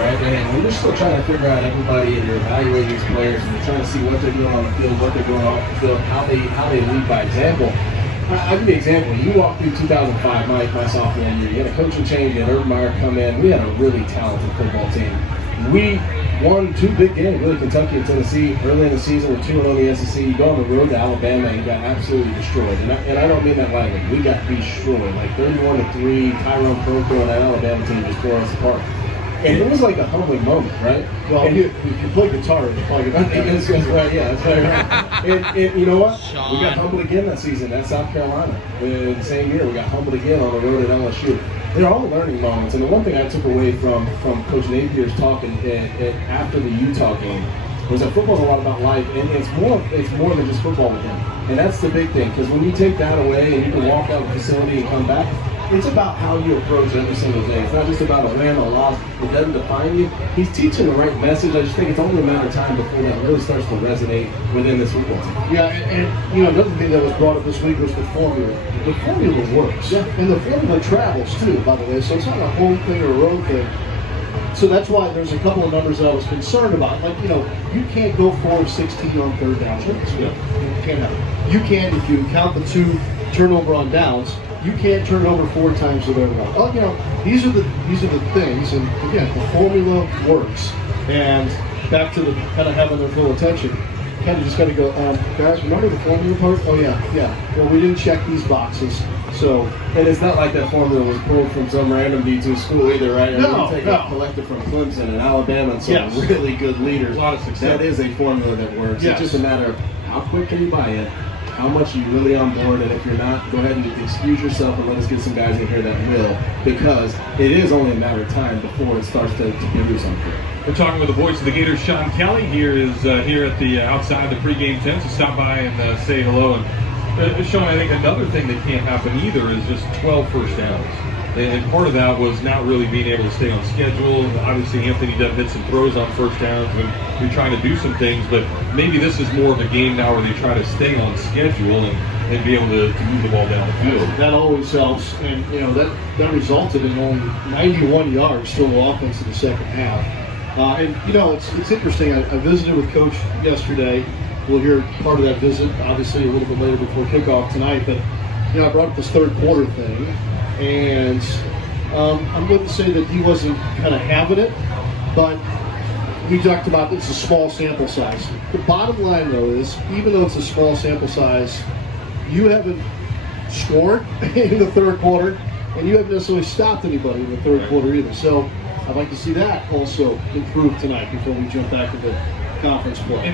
right? And when you're still trying to figure out everybody and you're evaluating these players and you're trying to see what they're doing on the field, what they're doing off the field, how they lead by example. I'll give you an example. You walk through 2005, my sophomore year. You had a coaching change. You had Urban Meyer come in. We had a really talented football team. We won 2 big games, really, Kentucky and Tennessee, early in the season with 2-0 in the SEC. You go on the road to Alabama and you got absolutely destroyed. And I don't mean that lightly. We got destroyed. Like 31-3, Tyrone Proctor and that Alabama team just tore us apart. And it was like a humbling moment, right? Well, if you play guitar, you probably get that's right, yeah, that's right. And you know what? Sean. We got humbled again that season at South Carolina. In the same year, we got humbled again on the road at LSU. They're all learning moments. And the one thing I took away from Coach Napier's talk after the Utah game was that football's a lot about life, and it's more than just football with him. And that's the big thing, because when you take that away and you can walk out of the facility and come back, it's about how you approach every single day. It's not just about a win or a loss. It doesn't define you. He's teaching the right message. I just think it's only a matter of time before that really starts to resonate within this football team. Yeah, and you know, another thing that was brought up this week was the formula. The formula works. Yeah. And the formula travels too, by the way. So it's not a home thing or a road thing. So that's why there's a couple of numbers that I was concerned about. Like, you know, you can't go 4-16 on third down. Yeah. You can't have it. You can, if you count the 2 turnover on downs, you can't turn it over 4 times the other round. Oh, you know, these are the things, and again, the formula works. And back to the kind of having their full attention, kind of just got to go, guys, remember the formula part? Oh yeah. Well, we didn't check these boxes, so. And it's not like that formula was pulled from some random D2 school either, right? No, we take a collective from Clemson and Alabama and some really good leaders. A lot of success. That is a formula that works. Yes. It's just a matter of how quick can you buy in, how much are you really on board, and if you're not, go ahead and excuse yourself and let us get some guys in here that will, because it is only a matter of time before it starts to produce something. We're talking with the voice of the Gators, Sean Kelley. Here at the outside the pregame tent, so stop by and say hello. And Sean, I think another thing that can't happen either is just 12 first downs. And part of that was not really being able to stay on schedule. Obviously, Anthony Dove hit some throws on first downs when you're trying to do some things, but maybe this is more of a game now where they try to stay on schedule and be able to move the ball down the field. That always helps, and you know that resulted in only 91 yards total offense in the second half. And you know it's interesting. I visited with Coach yesterday. We'll hear part of that visit, obviously, a little bit later before kickoff tonight. But you know, I brought up this third quarter thing, and I'm going to say that he wasn't kind of having it, but we talked about it's a small sample size. The bottom line, though, is even though it's a small sample size, you haven't scored in the third quarter, and you haven't necessarily stopped anybody in the third quarter either. So I'd like to see that also improve tonight before we jump back into conference play.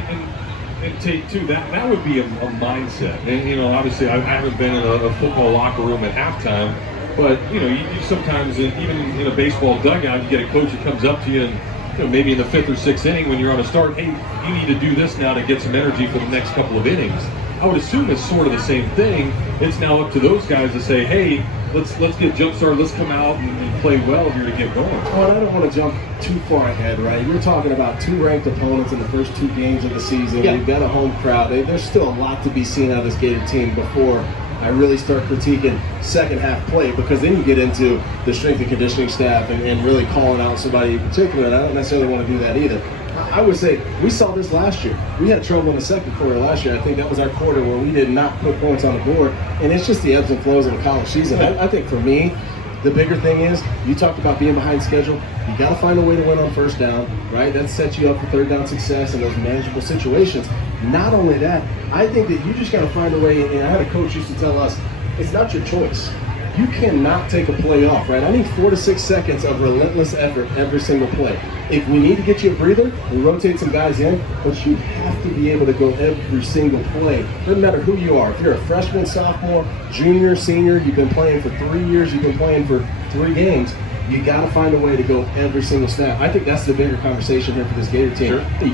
And Tate, too, that would be a mindset. And, you know, obviously I haven't been in a football locker room at halftime, but, you know, you sometimes, even in a baseball dugout, you get a coach that comes up to you and, you know, maybe in the 5th or 6th inning when you're on a start, hey, you need to do this now to get some energy for the next couple of innings. I would assume it's sort of the same thing. It's now up to those guys to say, hey, let's get jump started, let's come out and play well here to get going. Well, I don't want to jump too far ahead, right? You're talking about 2 ranked opponents in the first 2 games of the season. Yeah. We've got a home crowd. There's still a lot to be seen out of this Gator team before I really start critiquing second half play, because then you get into the strength and conditioning staff and really calling out somebody in particular, and I don't necessarily want to do that either. I would say we saw this last year. We had trouble in the second quarter last year. I think that was our quarter where we did not put points on the board, and it's just the ebbs and flows of a college season. I think for me, the bigger thing is, you talked about being behind schedule. You got to find a way to win on first down, right? That sets you up for third down success in those manageable situations. Not only that, I think that you just got to find a way, and I had a coach used to tell us, it's not your choice. You cannot take a play off, right? I need 4 to 6 seconds of relentless effort every single play. If we need to get you a breather, we rotate some guys in, but you have to be able to go every single play. Doesn't matter who you are. If you're a freshman, sophomore, junior, senior, you've been playing for 3 years, you've been playing for 3 games, you got to find a way to go every single snap. I think that's the bigger conversation here for this Gator team. Sure.